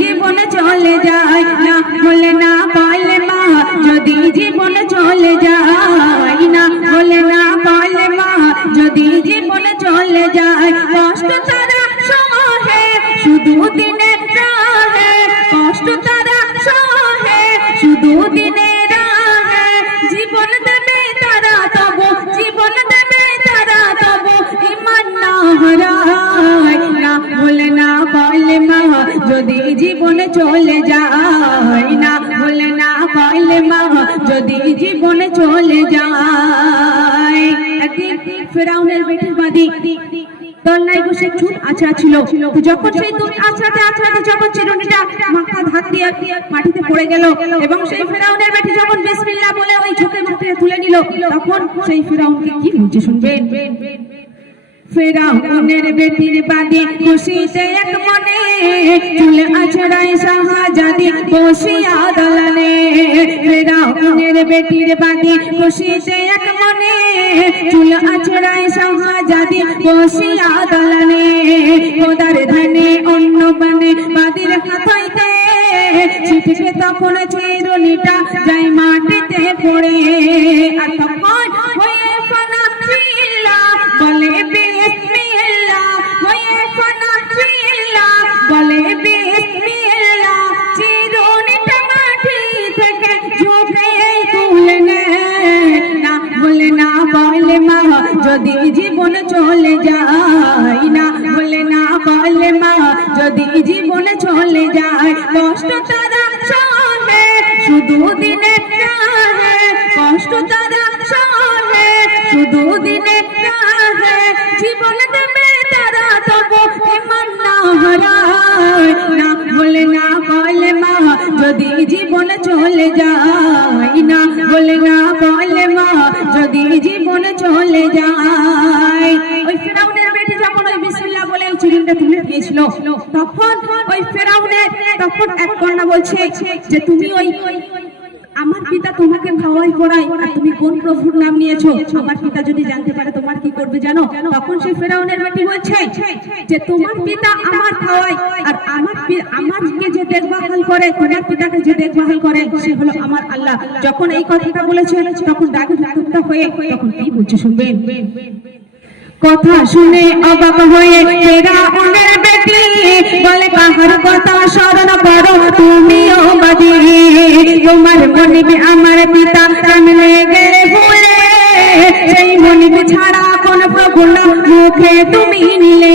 জীবন চলে যায় না বলে না পাইলে মা যদি জীবন চলে যায় না বলে না পাইলে মা যদি জীবন চলে যায় কষ্ট তারা সহে শুধু দিনে রাহে কষ্ট তারা সহে শুধু দিনে রাহে জীবন দেবে তারা তবু জীবন দেবে তারা তবু ঈমান না হারায় না বলে না পাইলে মা যদি জীবন চলে যায় না বলে না পাইলে মা যদি জীবন চলে যায়। একদিন ফেরাউনের বেটির বাদী দোলনায় বসে চুল আছড়া ছিল। যখন সেই চুল আছড়াতে আছড়াতে যখন চিরুনিটা মাথা হাত দিয়ে মাটিতে পড়ে গেল এবং সেই ফেরাউনের বেটি যখন বিসমিল্লাহ বলে ওই ঝোঁকে মাটিতে তুলে নিল তখন সেই ফেরাউনকে কি বলছে শুনবেন। ফেরাউনের বেটির বাদী খুশিতে এক মনে চুল আছড়ায় শাহজাদি বসিয়া দোলনে। ফেরাউনের বেটির বাদী খুশিতে এক মনে চুল আছড়ায় শাহজাদি বসিয়া দোলনে। খোদার ধানে অন্য বানে বাদীর হাত হইতে ছিটকে তখন চিরুনিটা যায় মাটিতে পড়ে। আর তখন হয়ে ফানা ফিল্লা বলে বিসমিল্লাহ হয়ে ফানা ফিল্লা বলে বিসমিল্লাহ চিরুনিটা মাটি থেকে ঝুঁকে তুলে নেয় না বলে না বলে মা যদি জীবন চলে যায় না বলে না বলে মা যদি জীবন চলে যায় কষ্ট তারা সহে শুধু দিনে রাহে কষ্ট তারা সহে শুধু দিনে রাহে জীবন দেবে তারা তবু ঈমান না হারায় না বলে না বলে মা যদি জীবন চলে যায় না বলে না বলে মা যদি জীবন চলে যায়। ওই ফেরাউনের বেটি যখন ওই বিসমিল্লাহ বলে ওই চিরুনিটা তুলে দিয়েছিল তখন ওই ফেরাউনের তখন এক কন্যা বলছে যে তুমি ওই আমার পিতা তোমাকে খাওয়াই পড়াই আর তুমি কোন প্রভুর নাম নিয়েছো আমার পিতা যদি জানতে পারে তোমার কি করবে জানো। তখন সেই ফেরাউনের বেটি বলছে যে তোমার পিতা আমার খাওয়াই আর আমারকে যে দেখভাল করে তোমার পিতাকে যে দেখভাল করে সে হলো আমার আল্লাহ। যখন এই কথাটা বলেছে তখন রাগে উত্তপ্ত হয়ে তখন কি বলছে শুনবেন। কথা শুনে অবাক হয়ে ফেরাউনের বেটি বলে কাহার কথা স্মরণ করো তুমিও বাদী তোমার মনিবে আমার পিতা সামনে গেলে ভুলে সেই মনিবে ছাড়া কোন প্রভু নাম মুখে তুমি নিলে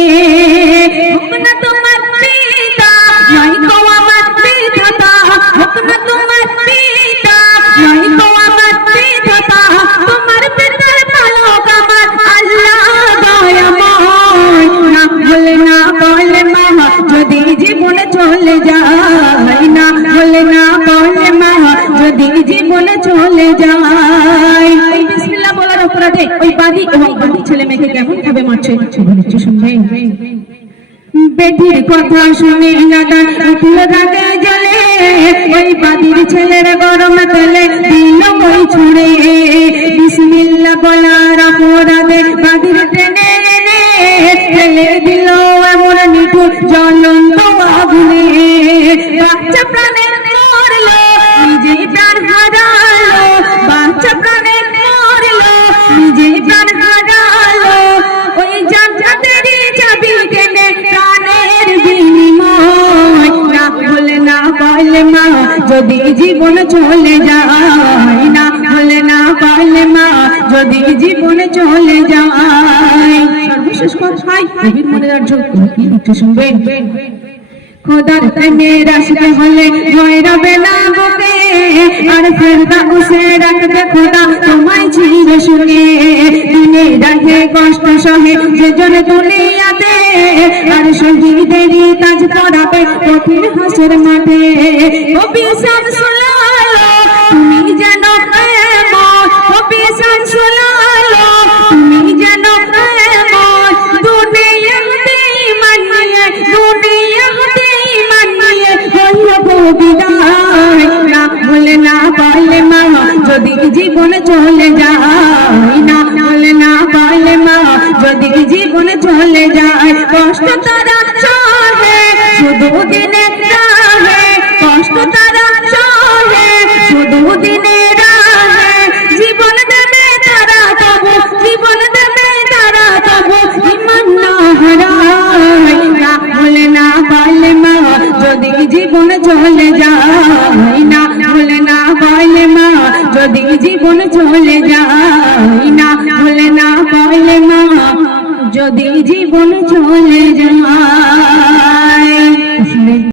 হোক না তোমার পিতা নয় তো আমার পিতা হোক না তোমার পিতা নয় তো আমার পিতা তোমার পিতার পালক আমার আল্লাহ দয়াময় না বলে না বলে মা যদি জীবন চলে যায় না বলে না বলে মা যদি জীবন চলে যায়। এই বিসমিল্লাহ বলার অপরাধে ওই বাদী এবং বাদী ছেলে মেয়েকে কেমন ভাবে মারছে শুনবেন। বেটির কথা শুনে নাদান উঠল রাগে জ্বলে ওই বাদীর ছেলের গরম তেলে দিল ওই ছুঁড়ে বিসমিল্লাহ বলার অপরাধে বাদীর টেনে এনে ফেলে দিল এমন নিঠুর জ্বলন্ত আগুনে। বাচ্চা প্রাণে মরলো নিজে প্রাণ হারালো বাচ্চা প্রাণে মরলো নিজে প্রাণ হারালো ওই জান্নাতেরই চাবি কেনে প্রাণের বিনিময় না বলে না বলে মা যদি জীবন চলে যায় না বলে না বলে মা যদি জীবন চলে যায়। সর্বশেষ কথাই কবির মনে রাখবেন কি লিখতে শুনবেন। খোদার প্রেমের আসতে হলে ভয় রবে না বুকে আর ফেরদাউসে রাখবে খোদা তোমায় চিরে শুনে দিনে রাখে কষ্ট সহে যেজন দুনিয়াতে আর শহীদেরই তাজ পরাবে কঠিন হাসর মাঠে। কবি শামসুল আলম তুমি যেন এমন কবি শামসুল আলম তুমি যেন এমন দুনিয়াতে ঈমান নিয়ে দুনিয়াতে ঈমান নিয়ে হইব বিদায় না বলে না বলে মা যদি জীবন চলে যায় না বলে না বলে মা যদি জীবন চলে যায় কষ্ট তারা সহে শুধু দিনে যদি জীবন চলে যায় না ভুলে না বলে মা যদি জীবন চলে যায়